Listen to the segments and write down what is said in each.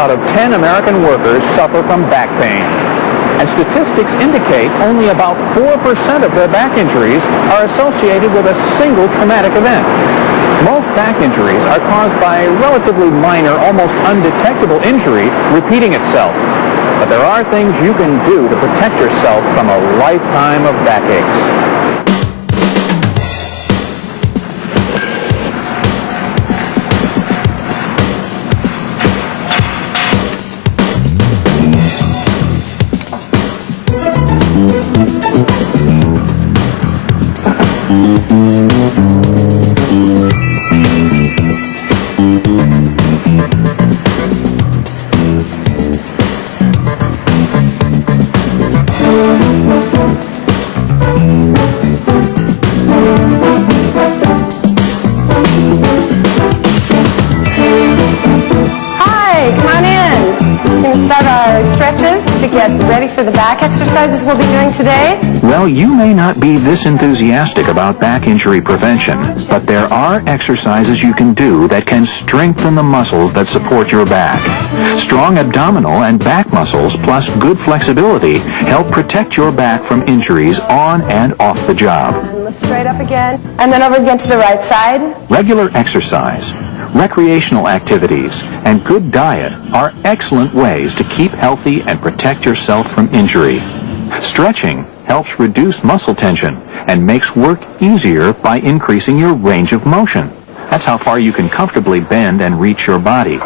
out of 10 American workers suffer from back pain. And statistics indicate only about 4% of their back injuries are associated with a single traumatic event. Most back injuries are caused by a relatively minor, almost undetectable injury repeating itself. But there are things you can do to protect yourself from a lifetime of backaches. Ready for the back exercises we'll be doing today? Well, you may not be this enthusiastic about back injury prevention, but there are exercises you can do that can strengthen the muscles that support your back. Strong abdominal and back muscles plus good flexibility help protect your back from injuries on and off the job. And lift straight up again, and then over again to the right side. Regular exercise, recreational activities, and good diet are excellent ways to keep healthy and protect yourself from injury. Stretching helps reduce muscle tension and makes work easier by increasing your range of motion. That's how far you can comfortably bend and reach your body.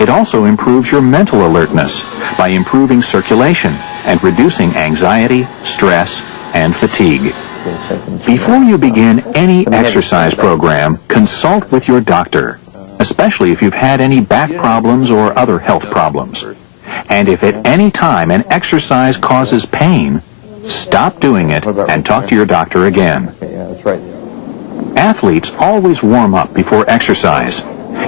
It also improves your mental alertness by improving circulation and reducing anxiety, stress, and fatigue. Before you begin any exercise program, consult with your doctor, especially if you've had any back problems or other health problems. And if at any time an exercise causes pain, stop doing it and talk to your doctor again. Athletes always warm up before exercise.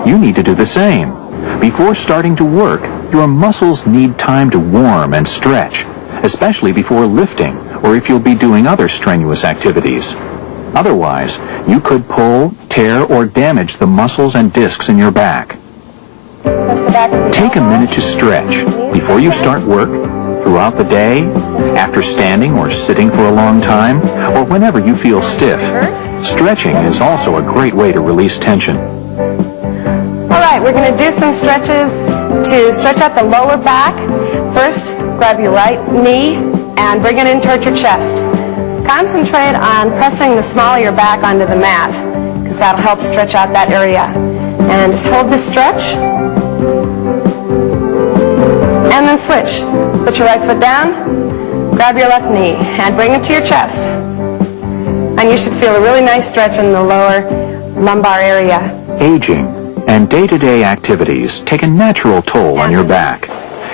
You need to do the same. Before starting to work, your muscles need time to warm and stretch, especially before lifting or if you'll be doing other strenuous activities. Otherwise, you could pull, tear, or damage the muscles and discs in your back. Take a minute to stretch before you start work, throughout the day, after standing or sitting for a long time, or whenever you feel stiff. Stretching is also a great way to release tension. All right, we're going to do some stretches to stretch out the lower back. First, grab your right knee and bring it in toward your chest. Concentrate on pressing the small of your back onto the mat, because that'll help stretch out that area. And just hold this stretch. And then switch. Put your right foot down, grab your left knee, and bring it to your chest. And you should feel a really nice stretch in the lower lumbar area. Aging and day-to-day activities take a natural toll on your back.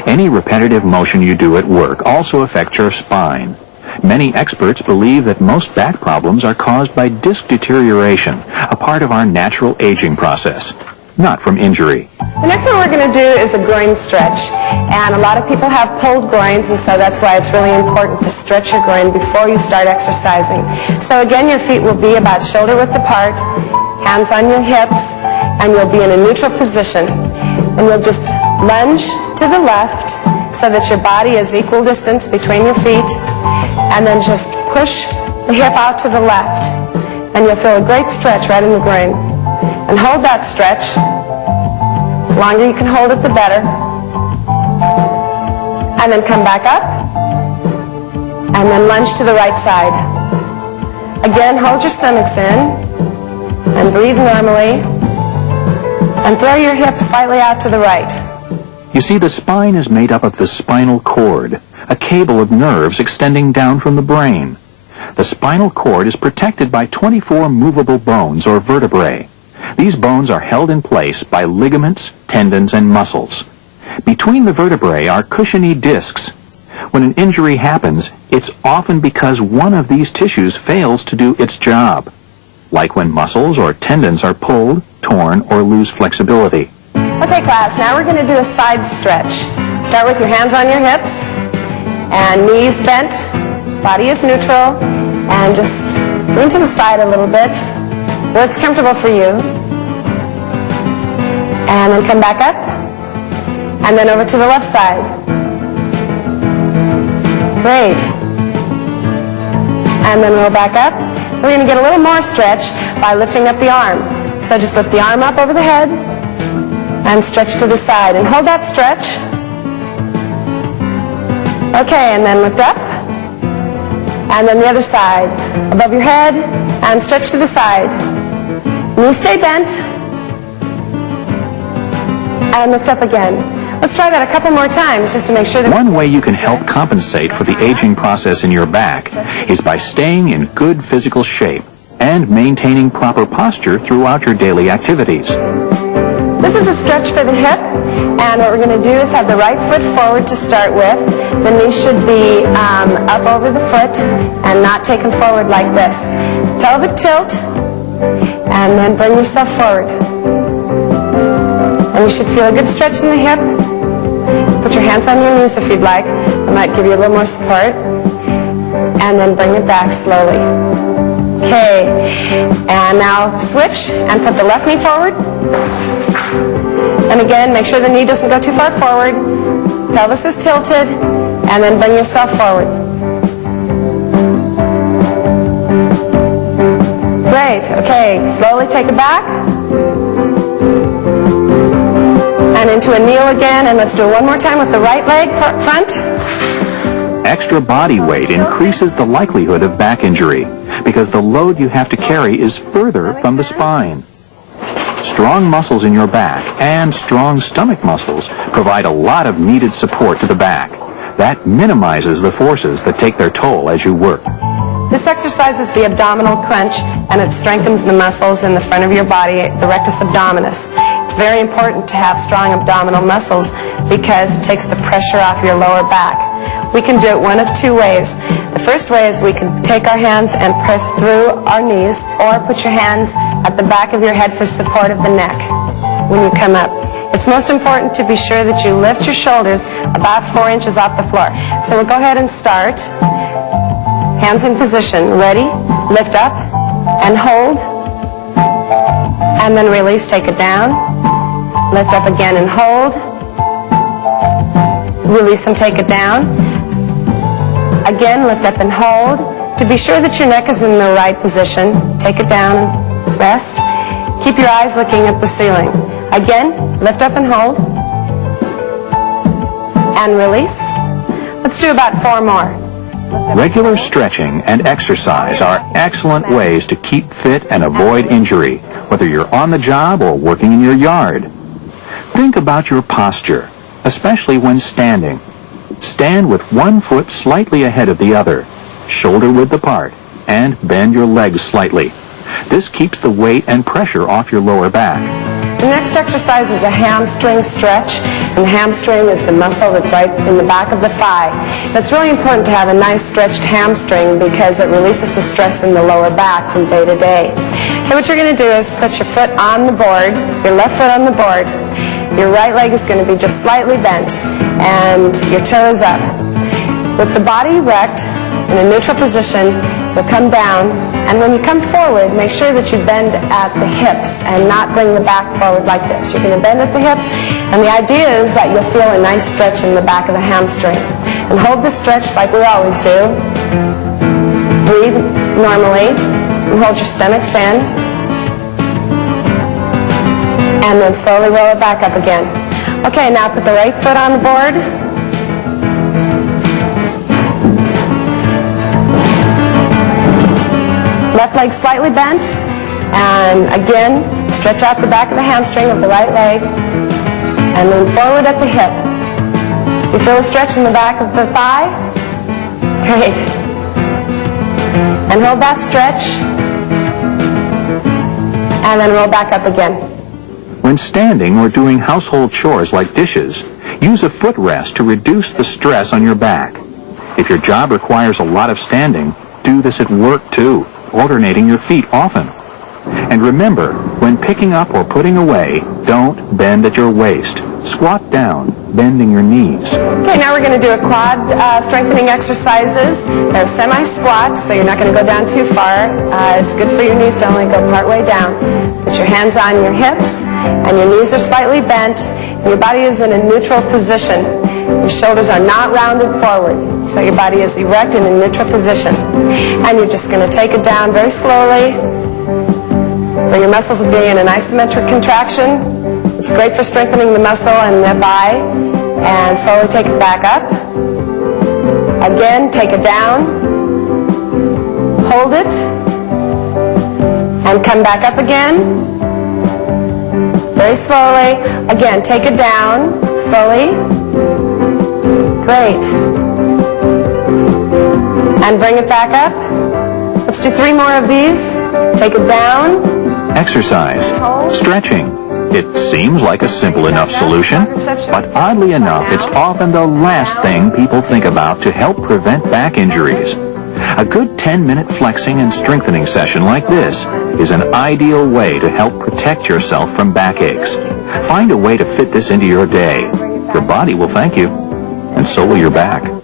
Any repetitive motion you do at work also affects your spine. Many experts believe that most back problems are caused by disc deterioration, a part of our natural aging process, not from injury. The next one we're going to do is a groin stretch. And a lot of people have pulled groins, and so that's why it's really important to stretch your groin before you start exercising. So again, your feet will be about shoulder width apart, hands on your hips, and you'll be in a neutral position. And you'll just lunge to the left so that your body is equal distance between your feet, and then just push the hip out to the left, and you'll feel a great stretch right in the groin. And hold that stretch. The longer you can hold it, the better. And then come back up, and then lunge to the right side. Again, hold your stomachs in, and breathe normally, and throw your hips slightly out to the right. You see, the spine is made up of the spinal cord, a cable of nerves extending down from the brain. The spinal cord is protected by 24 movable bones or vertebrae. These bones are held in place by ligaments, tendons, and muscles. Between the vertebrae are cushiony discs. When an injury happens, it's often because one of these tissues fails to do its job, like when muscles or tendons are pulled, torn, or lose flexibility. Okay, class, now we're going to do a side stretch. Start with your hands on your hips, and knees bent, body is neutral, and just lean to the side a little bit, where it's comfortable for you. And then come back up, And then over to the left side. Great. And then roll back up. We're going to get a little more stretch by lifting up the arm. So just lift the arm up over the head and stretch to the side. And hold that stretch. Okay, and then lift up. And then the other side. Above your head and stretch to the side. Knees stay bent. And lift up again. Let's try that a couple more times just to make sure that... One way you can help compensate for the aging process in your back is by staying in good physical shape and maintaining proper posture throughout your daily activities. This is a stretch for the hip, and what we're going to do is have the right foot forward to start with. The knee should be up over the foot and not taken forward like this. Pelvic tilt, and then bring yourself forward. And you should feel a good stretch in the hip. Put your hands on your knees if you'd like. It might give you a little more support. And then bring it back slowly. Okay. And now switch and put the left knee forward. And again, make sure the knee doesn't go too far forward. Pelvis is tilted. And then bring yourself forward. Great. Okay. Slowly take it back. And into a kneel again, and let's do it one more time with the right leg front. Extra body weight increases the likelihood of back injury because the load you have to carry is further from the spine. Strong muscles in your back and strong stomach muscles provide a lot of needed support to the back. That minimizes the forces that take their toll as you work. This exercise is the abdominal crunch, and it strengthens the muscles in the front of your body, the rectus abdominis. It's very important to have strong abdominal muscles because it takes the pressure off your lower back. We can do it one of two ways. The first way is we can take our hands and press through our knees, or put your hands at the back of your head for support of the neck when you come up. It's most important to be sure that you lift your shoulders about 4 inches off the floor. So we'll go ahead and start. Hands in position. Ready? Lift up and hold. And then release. Take it down. Lift up again and hold. Release and take it down. Again, lift up and hold. To be sure that your neck is in the right position, take it down and rest. Keep your eyes looking at the ceiling. Again, lift up and hold. And release. Let's do about 4 more. Regular stretching and exercise are excellent ways to keep fit and avoid injury, whether you're on the job or working in your yard. Think about your posture, especially when standing. Stand with one foot slightly ahead of the other, shoulder width apart, and bend your legs slightly. This keeps the weight and pressure off your lower back. The next exercise is a hamstring stretch, and the hamstring is the muscle that's right in the back of the thigh. It's really important to have a nice stretched hamstring because it releases the stress in the lower back from day to day. So what you're going to do is put your foot on the board, your left foot on the board. Your right leg is going to be just slightly bent, and your toe is up. With the body erect in a neutral position, you'll come down, and when you come forward, make sure that you bend at the hips and not bring the back forward like this. You're going to bend at the hips, and the idea is that you'll feel a nice stretch in the back of the hamstring. And hold the stretch like we always do. Breathe normally, and hold your stomachs in. And then slowly roll it back up again. Okay, now put the right foot on the board. Left leg slightly bent. And again, stretch out the back of the hamstring of the right leg. And lean forward at the hip. Do you feel a stretch in the back of the thigh? Great. And hold that stretch. And then roll back up again. When standing or doing household chores like dishes, use a footrest to reduce the stress on your back. If your job requires a lot of standing, do this at work too, alternating your feet often. And remember, when picking up or putting away, don't bend at your waist. Squat down, bending your knees. Okay, now we're going to do a quad strengthening exercises. They're semi-squat, so you're not going to go down too far. It's good for your knees to only go part way down. Put your hands on your hips, and your knees are slightly bent. Your body is in a neutral position. Your shoulders are not rounded forward, so your body is erect in a neutral position. And you're just going to take it down very slowly, where your muscles will be in an isometric contraction. It's great for strengthening the muscle and the thigh. And slowly take it back up. Again, take it down. Hold it. And come back up again. Very slowly. Again, take it down. Slowly. Great. And bring it back up. Let's do 3 more of these. Take it down. Exercise. Stretching. It seems like a simple enough solution, but oddly enough, it's often the last thing people think about to help prevent back injuries. A good 10-minute flexing and strengthening session like this is an ideal way to help protect yourself from backaches. Find a way to fit this into your day. Your body will thank you, and so will your back.